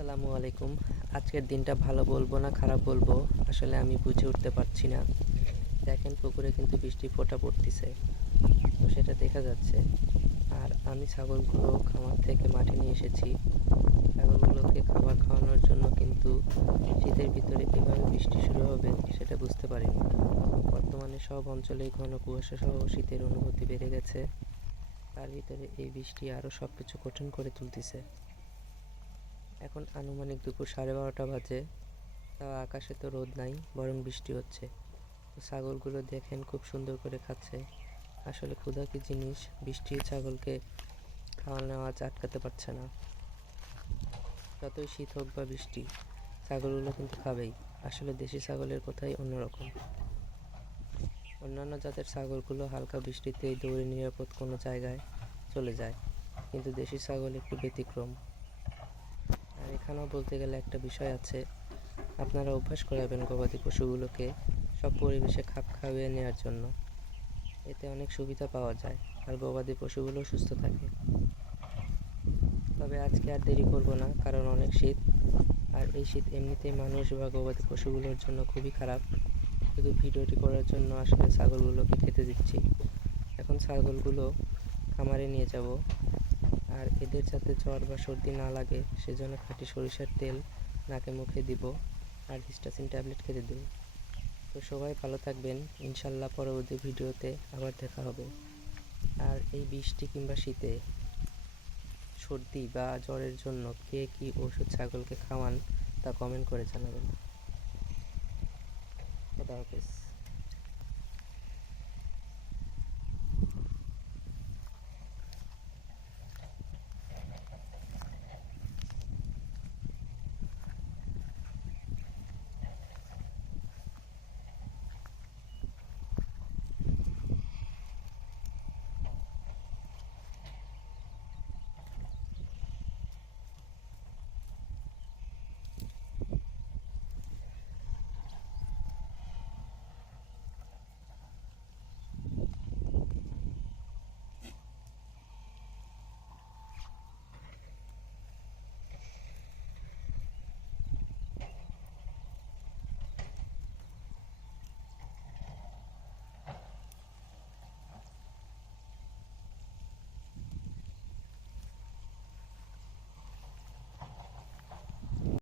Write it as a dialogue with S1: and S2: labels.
S1: আসসালামু আলাইকুম। আজকের দিনটা ভালো বলব না খারাপ বলব, আসলে আমি বুঝে উঠতে পারছি না। দেখেন পুকুরে কিন্তু বৃষ্টি ফোটা পড়তেছে, তো সেটা দেখা যাচ্ছে। আর আমি ছাগলগুলো খামার থেকে মাঠে নিয়ে এসেছি। ছাগলগুলোকে খাবার খাওয়ানোর জন্য কিন্তু শীতের ভিতরে এভাবে বৃষ্টি শুরু হবে সেটা বুঝতে পারিনি। বর্তমানে সব অঞ্চলে ঘন কুয়াশা সহ শীতের অনুভূতি বেড়ে গেছে। তার ভিতরে এই বৃষ্টি আরও সব কিছু কঠিন করে তুলতেছে। এখন আনুমানিক দুপুর সাড়ে বারোটা বাজে। তাও আকাশে তো রোদ নাই, বরং বৃষ্টি হচ্ছে। ছাগলগুলো দেখেন খুব সুন্দর করে খাচ্ছে। আসলে ক্ষুধা কি জিনিস? বৃষ্টি ছাগলকে খাওয়া নেওয়া আটকাতে পারছে না। যতই শীত হোক বা বৃষ্টি, ছাগলগুলো কিন্তু খাবেই। আসলে দেশি ছাগলের কথাই অন্যরকম। অন্যান্য জাতের ছাগলগুলো হালকা বৃষ্টিতেই দৌড়ে নিরাপদ কোনো জায়গায় চলে যায়। কিন্তু দেশি ছাগল একটু ব্যতিক্রম। এখানেও বলতে গেলে একটা বিষয় আছে। আপনারা অভ্যাস করাবেন গবাদি পশুগুলোকে সব পরিবেশে খাপ খাইয়ে নেওয়ার জন্য। এতে অনেক সুবিধা পাওয়া যায় আর গবাদি পশুগুলো সুস্থ থাকে। তবে আজকে আর দেরি করব না, কারণ অনেক শীত। আর এই শীত এমনিতেই মানুষ বা গবাদি পশুগুলোর জন্য খুবই খারাপ। শুধু ভিডিওটি করার জন্য আসলে ছাগলগুলোকে খেতে দিচ্ছি। এখন ছাগলগুলো খামারে নিয়ে যাব। আর এদের যাতে জ্বর বা সর্দি না লাগে, সেজন্য খাঁটি সরিষার তেল নাকে মুখে দিব আর হিস্টাসিন ট্যাবলেট খেতে দেব তো সবাই ভালো থাকবেন। ইনশাল্লাহ পরবর্তী ভিডিওতে আবার দেখা হবে। আর এই বৃষ্টি কিংবা শীতে সর্দি বা জ্বরের জন্য কে কী ওষুধ ছাগলকে খাওয়ান তা কমেন্ট করে জানাবেন। খোদা হাফেজ।